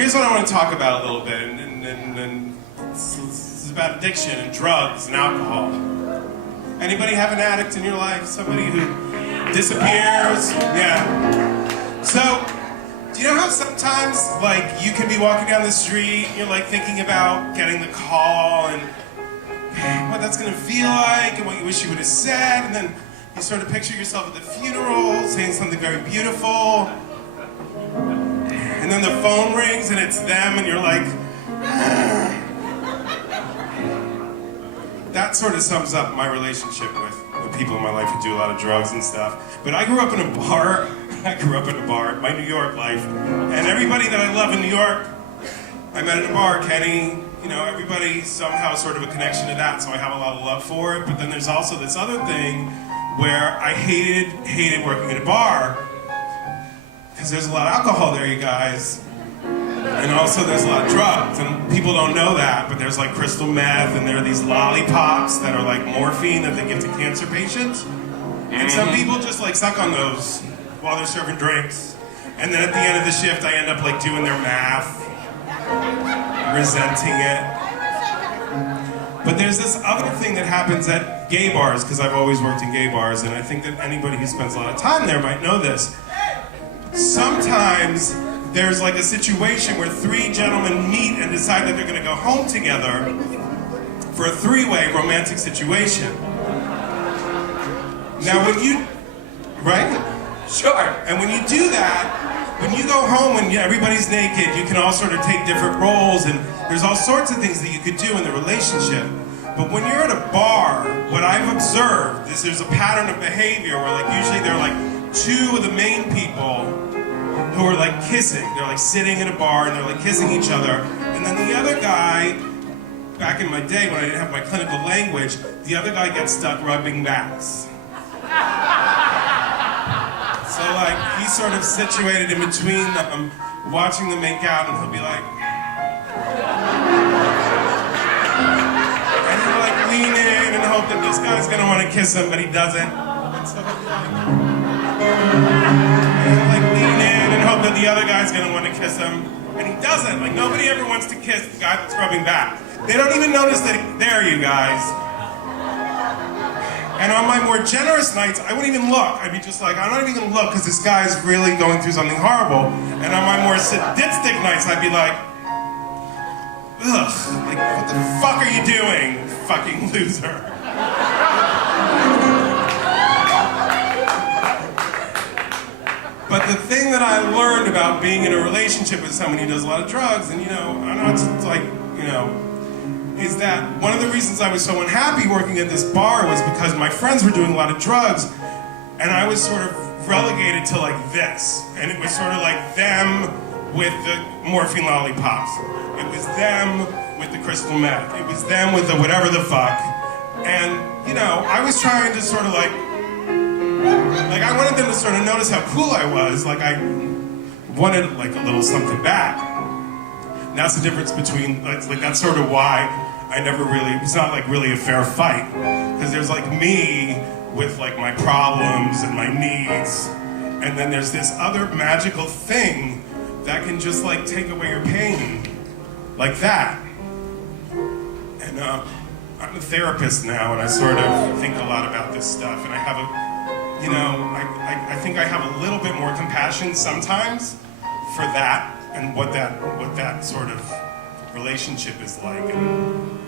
here's what I want to talk about a little bit, and this is about addiction and drugs and alcohol. Anybody have an addict in your life? Somebody who disappears? Yeah. So, do you know how sometimes, like, you can be walking down the street and you're, like, thinking about getting the call and what that's going to feel like and what you wish you would have said, and then you sort of picture yourself at the funeral saying something very beautiful, and then the phone rings and it's them and you're like, that sort of sums up my relationship with the people in my life who do a lot of drugs and stuff. But I grew up in a bar. My New York life. And everybody that I love in New York, I met at a bar. Kenny, you know, everybody somehow sort of a connection to that, so I have a lot of love for it. But then there's also this other thing where I hated working at a bar, because there's a lot of alcohol there, you guys. And also there's a lot of drugs, and people don't know that, but there's like crystal meth, and there are these lollipops that are like morphine that they give to cancer patients. And some people just like suck on those while they're serving drinks. And then at the end of the shift, I end up like doing their math, resenting it. But there's this other thing that happens at gay bars, because I've always worked in gay bars, and I think that anybody who spends a lot of time there might know this. Sometimes there's like a situation where three gentlemen meet and decide that they're going to go home together for a three-way romantic situation. Now when you, right? Sure. And when you do that, when you go home and everybody's naked, you can all sort of take different roles, and there's all sorts of things that you could do in the relationship. But when you're at a bar, what I've observed is there's a pattern of behavior where like usually there are like two of the main people who are like kissing. They're like sitting in a bar and they're like kissing each other. And then the other guy, back in my day when I didn't have my clinical language, the other guy gets stuck rubbing backs. So like, he's sort of situated in between them, watching them make out, and he'll be like, and he'll like lean in and hope that this guy's gonna want to kiss him, but he doesn't. And so he'll be like, and he'll like lean in and hope that the other guy's gonna want to kiss him, and he doesn't. Like, nobody ever wants to kiss the guy that's rubbing back. They don't even notice that he's there, you guys. And on my more generous nights, I wouldn't even look. I'd be just like, I'm not even gonna look because this guy's really going through something horrible. And on my more sadistic nights, I'd be like, ugh, like, what the fuck are you doing, fucking loser? But the thing that I learned about being in a relationship with someone who does a lot of drugs, and you know, I know it's like, you know, is that one of the reasons I was so unhappy working at this bar was because my friends were doing a lot of drugs, and I was sort of relegated to like this. And it was sort of like them with the morphine lollipops. It was them with the crystal meth. It was them with the whatever the fuck. And, you know, I was trying to sort of like I wanted them to sort of notice how cool I was. Like, I wanted like a little something back. And that's the difference between, like that's sort of why I never really, it's not like really a fair fight. Because there's like me with like my problems and my needs. And then there's this other magical thing that can just like take away your pain. Like that. And I'm a therapist now, and I sort of think a lot about this stuff. And I have a, you know, I think I have a little bit more compassion sometimes for that and what that sort of relationship is like. And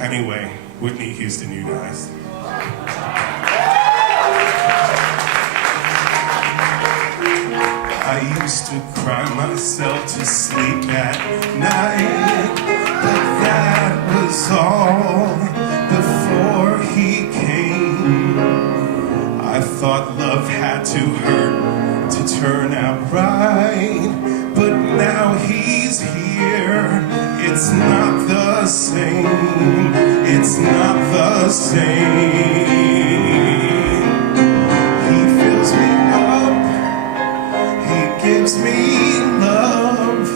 anyway, Whitney, Houston, you guys. I used to cry myself to sleep at night, but that was all before he came. I thought love had to hurt to turn out right, but now he's here. It's not the same. It's not the same. He fills me up. He gives me love.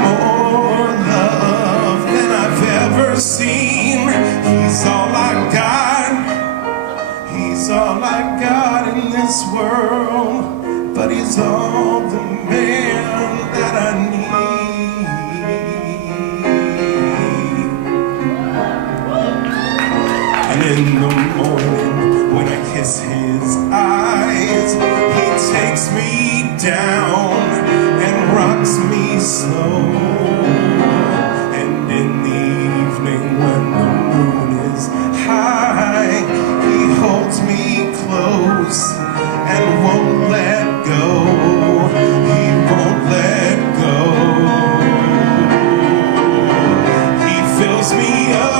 More love than I've ever seen. He's all I got. He's all I got in this world. But he's all the snow. And in the evening when the moon is high, he holds me close and won't let go. He won't let go. He fills me up.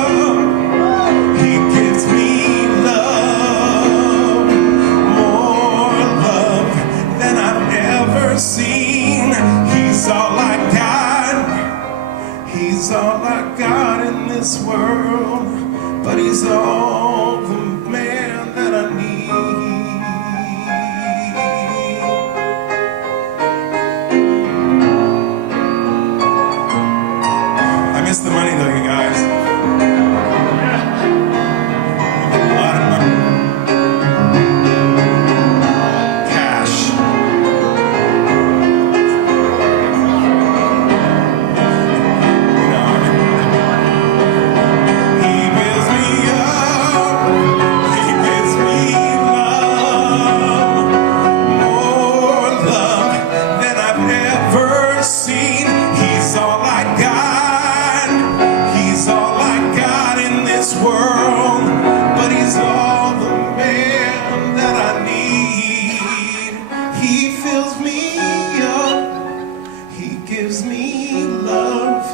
He gives me love, more love than I've ever seen. He's all I got. He's all I got in this world, but he's all the man that I need. I miss the money though, you guys. A lot of money. Cash. You know, he builds me up. He gives me love, more love than I've ever seen. He's all I got. He's all I got in this world, but he's all the man that I need. He fills me up. He gives me love,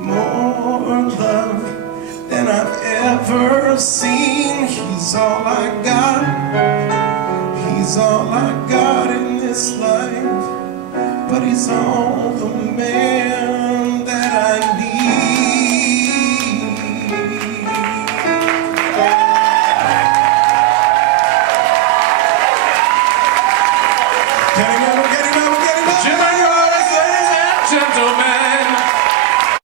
more love than I've ever seen. He's all I got. He's all I got in this life, but he's all the